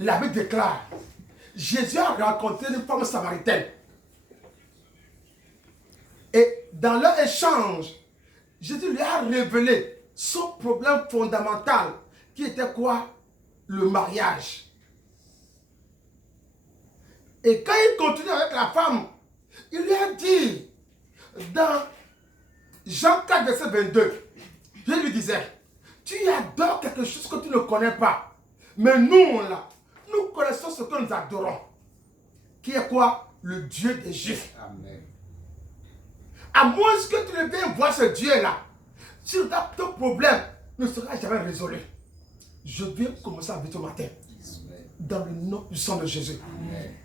la Bible déclare, Jésus a rencontré une femme samaritaine. Et dans leur échange, Jésus lui a révélé son problème fondamental, qui était quoi? Le mariage. Et quand il continue avec la femme, il lui a dit, dans Jean 4, verset 22, je lui disais, tu adores quelque chose que tu ne connais pas. Mais nous, là, nous connaissons ce que nous adorons. Qui est quoi? Le Dieu des Juifs. Amen. À moins que tu ne viennes voir ce Dieu-là, ton problème ne sera jamais résolu. Je viens commencer avec ce matin. Dans le nom du sang de Jésus. Amen.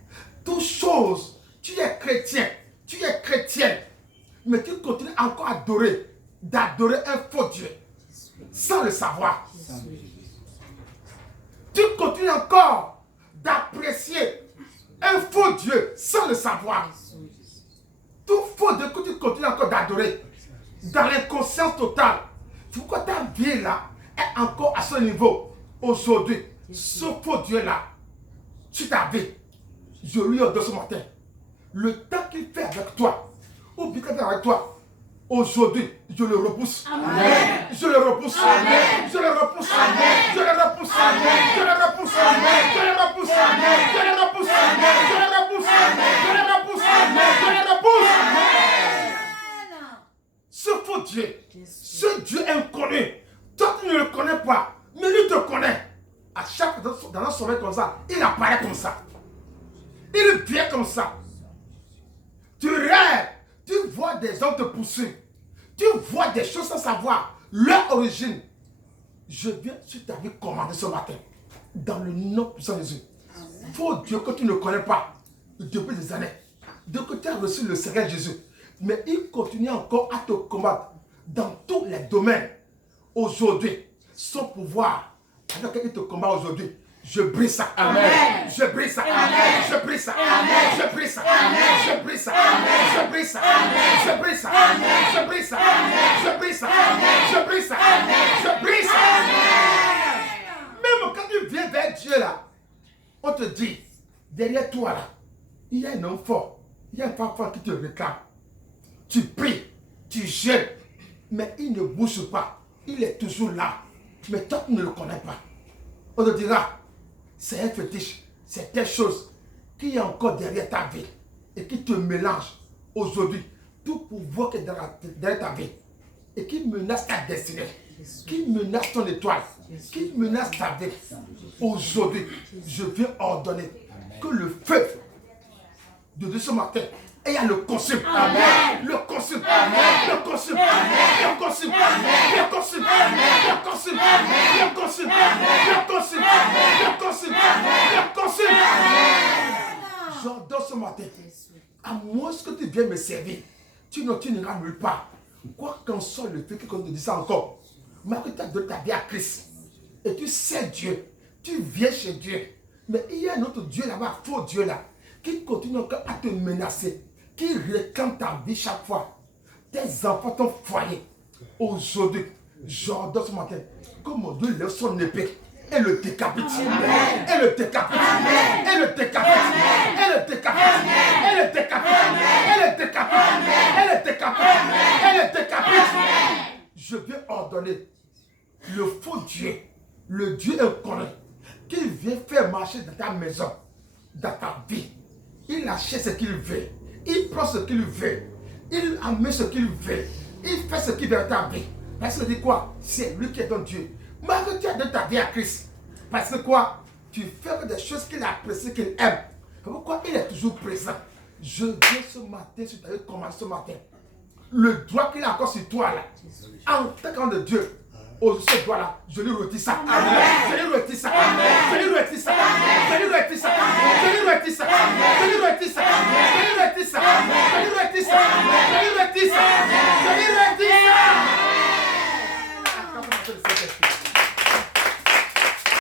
Toute chose, tu es chrétien, tu es chrétienne, mais tu continues encore à d'adorer un faux Dieu, sans le savoir. Tu continues encore d'apprécier un faux Dieu, sans le savoir. Tout faux Dieu que tu continues encore d'adorer, dans l'inconscience totale. C'est pourquoi ta vie là est encore à ce niveau. Aujourd'hui, ce faux Dieu là, sur ta vie, je lui ordonne ce matin, le temps qu'il fait avec toi, ou bien qu'il fait avec toi, aujourd'hui, je le repousse. Amen. Je le repousse. Amen. Je le repousse. Amen. Je le repousse. Amen. Je le repousse. Amen. Je le repousse. Amen. Je le repousse. Amen. Je le repousse. Amen. Je le repousse. Amen. Je le repousse. Amen. Ce faux Dieu, ce Dieu inconnu, toi tu ne le connais pas, mais lui te connaît. À chaque fois dans un sommeil comme ça, il apparaît comme ça. Il vient comme ça. Tu rêves, tu vois des hommes te pousser. Tu vois des choses sans savoir leur origine. Je viens sur ta vie commander ce matin. Dans le nom puissant de Jésus. Faux Dieu que tu ne connais pas depuis des années. Depuis que tu as reçu le Seigneur Jésus. Mais il continue encore à te combattre dans tous les domaines. Aujourd'hui, son pouvoir, alors qu'il te combat aujourd'hui, je brise ça. Amen. Je brise ça. Amen. Je brise ça. Amen. Je brise ça. Amen. Je brise ça. Amen. Je brise ça. Amen. Je brise ça. Amen. Je brise ça. Amen. Je brise ça. Amen. Je brise ça. Amen. Je brise ça. Amen. Même quand tu viens vers Dieu là, on te dit, derrière toi là, il y a un homme fort. Il y a un femme fort qui te réclame. Tu pries, tu jeûnes, mais il ne bouge pas. Il est toujours là. Mais toi, tu ne le connais pas. On te dira, c'est un fétiche, c'est quelque chose qui est encore derrière ta vie et qui te mélange aujourd'hui. Tout pouvoir qui est derrière ta vie et qui menace ta destinée, qui menace ton étoile, qui menace ta vie. Aujourd'hui, je viens ordonner que le feu de ce matin et à le consume. Amen. Le consume. Amen. Le consume. Amen. Le consume. Amen. Le consume. Amen. Le consume. Amen. Le consume. Amen. Le consume. Amen. Le consume. Amen. Le consume. Amen. J'ordonne ce matin, à moins que tu viennes me servir, tu n'iras nulle part. Quoi qu'en soit le fait que qu'on te dit ça encore, mais que tu as donné ta vie à Christ et tu sais Dieu, tu viens chez Dieu, mais il y a un autre Dieu là-bas, faux Dieu là, qui continue encore à te menacer, qui réclame ta vie chaque fois. Tes enfants, ton foyer. Aujourd'hui, j'ordonne ce matin que mon Dieu lève son épée et le décapite. Amen. Et le décapite. Amen. Et le décapite. Amen. Et le décapite. Amen. Et le décapite. Amen. Et le décapite. Amen. Et le décapite. Amen. Et le décapite. Amen. Je viens ordonner le faux Dieu, le Dieu inconnu, qui vient faire marcher dans ta maison, dans ta vie. Il achète ce qu'il veut. Il prend ce qu'il veut. Il amène ce qu'il veut. Il fait ce qu'il veut dans ta vie. Parce que dit quoi? C'est lui qui est ton Dieu. Malgré que tu as donné ta vie à Christ. Parce que quoi? Tu fais des choses qu'il apprécie, qu'il aime. Pourquoi il est toujours présent? Je viens ce matin, sur ta vie, commencer ce matin. Le droit qu'il a encore sur toi là, en tant que de Dieu, ce droit là, je lui retire ça. Amen. Je lui retire ça. Amen. Je lui retire ça. Amen. Je lui retire ça. Amen. Je lui